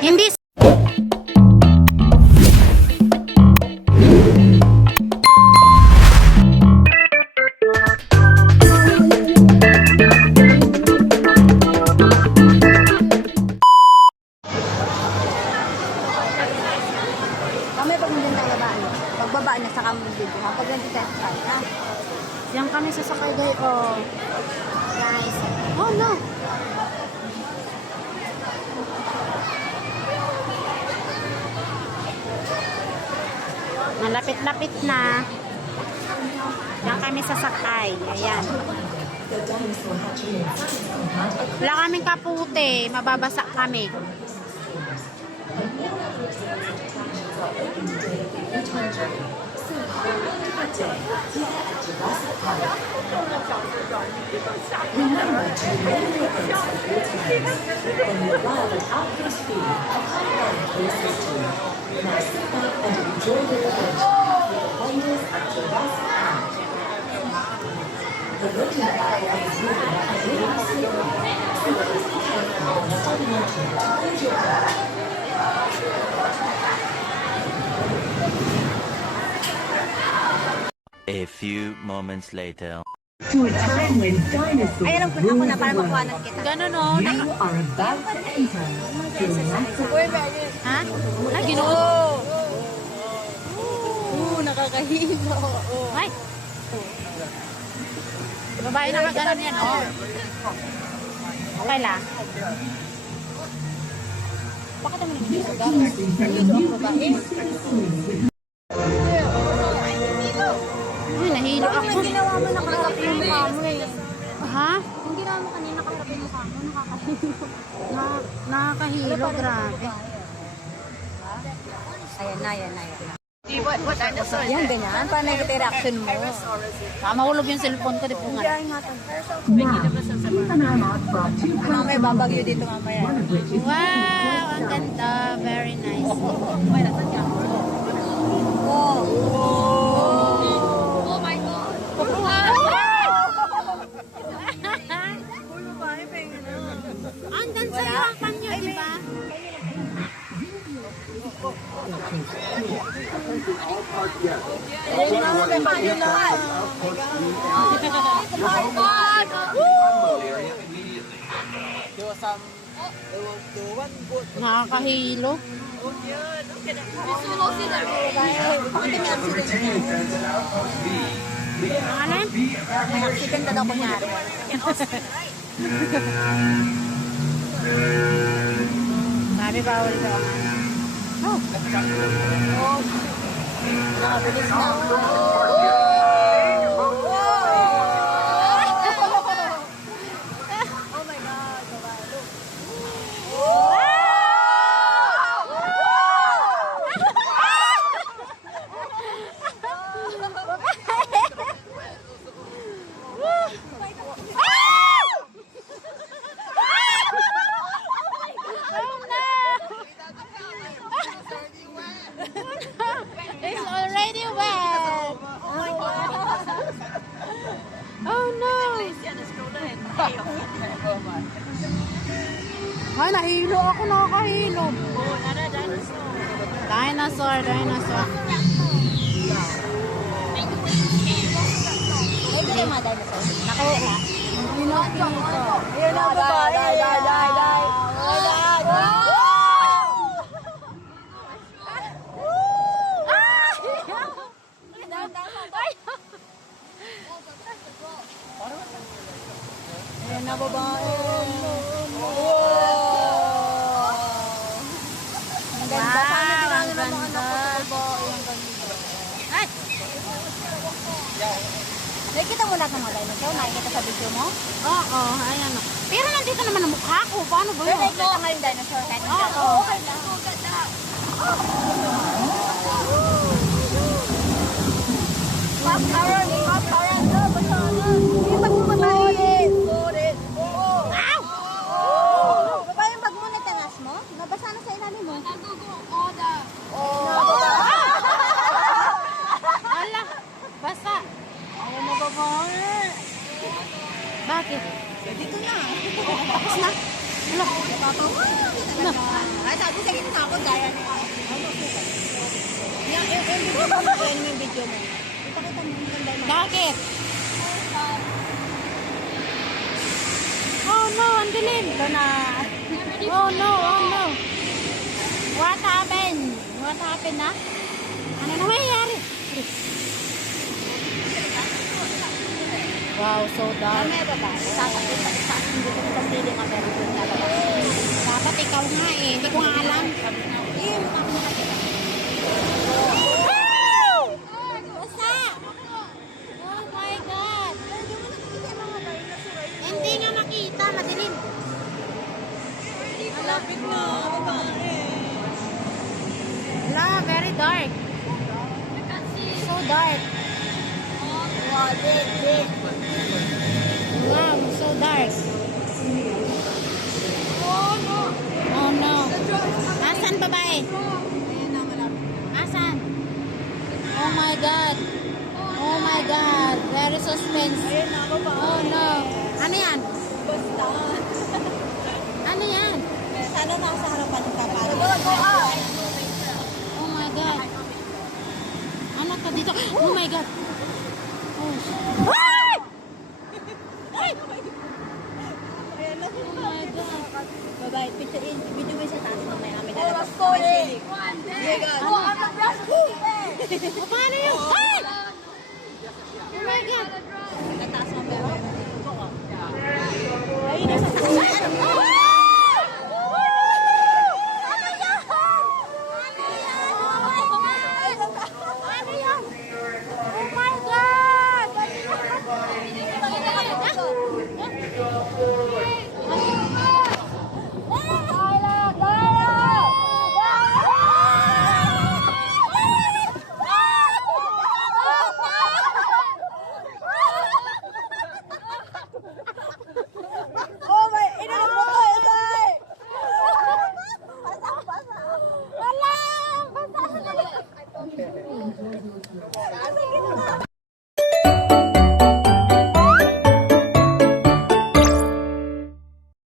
Hindi. Kami pag hindi tayo babaan, pagbaba na sa kamong video, kapag hindi tayo sakay, ha? Diyan kami sasakay guys. Oh. Guys, Oh no. Malapit-lapit na. Diyan kami sasakay. Ayan. Wala kaming kaputi. Mababasa kami. Remember to remain when you arrive at outdoor speed, a hotline will assist you. Now sit back and enjoy the adventure with the wonders of Jurassic Park. The loading platform is moving at a speed, so please be careful when stepping into it to hold your breath. A few moments later. To a time when dinosaurs ay alam ko na ako na para makuhanan kita. Ganun o. You are about to enter Jurassic Ha? Ay, ginoo. Nakakahilo. Ay. Babae naman ganun yan. Oh. Okay lang. Bakit naman hindi sa gamit? Dito ang babae. Ay, nahilo ako. Yung ginawa mo nakarapin yung mukha mo eh. Ha? Yung ginawa mo kanina nakarapin yung mukha mo, nakakahilo. Nakakahilo, grabe. Ayan na. Yan, ganyan. Paano yung reaction mo? Mahulog yung cellphone ko, di po nga. Mamaya babagyo dito mamaya. Wow, ang ganda. Very nice. Ang ganda sa hawakan nyo, di ba? Nakakahilo. Alin? May accident na daw kunyari. Sabi bawal daw ang ano. Oh. Nakabilis na. It's already wet. Oh no. Ay, nahilo ako, nakakahilo. Dinosaur. Ay, ito yung mga dinosaur. Naku, Ayun na, babae. Ayan na, babae. Ang ganda. Wow, ang ganda. Ay, Nakikita mo lahat ng mga dinosaur? Nakikita sa video mo? oo, ayan o. Pero nandito naman ang mukha ko. Paano ba Pero yun? nakikita nga yung dinosaur kahit Oo. Paparan na, basta na. Yung bag mo babae. Ow! Babae yung bag mo na tanas mo? Nabasa na sa ilalim mo. Ala, basta. Ayaw mo babae. Bakit? Dito na. Tapos na? Ala, Ay, sabi, sige na ako, gaya na yan. Yung video mo. Ipakita mo yung ganda mo. Bakit? Oh no, ang dilim. Ito na. Oh no, oh no. What happened? What happened na? Ano na nangyayari? Wow, so dark. Mamaya ba ba? Itaas mo dito sa feeling ang meron doon sa labas. Dapat ikaw nga eh. Hindi ko nga alam. Basta! Oh my God! Hindi nga makita. Madilim. Malapit na. Wala, very dark. So dark. Wow, so dark. Oh no. Asan babae? Asan? Oh my God. Oh my God. Very suspense. Oh no. Ano yan? Ano yan? Sana nasa harapan ka pa. Oh my God. Ano ka dito? Oh my God. Oh. Ay! Ay! Oh my God. Babae, video mo sa taas mamaya. May lalabas. Oh, paano yun? Ay! Oh my God. Taas mamaya. Ayun, nasa taas.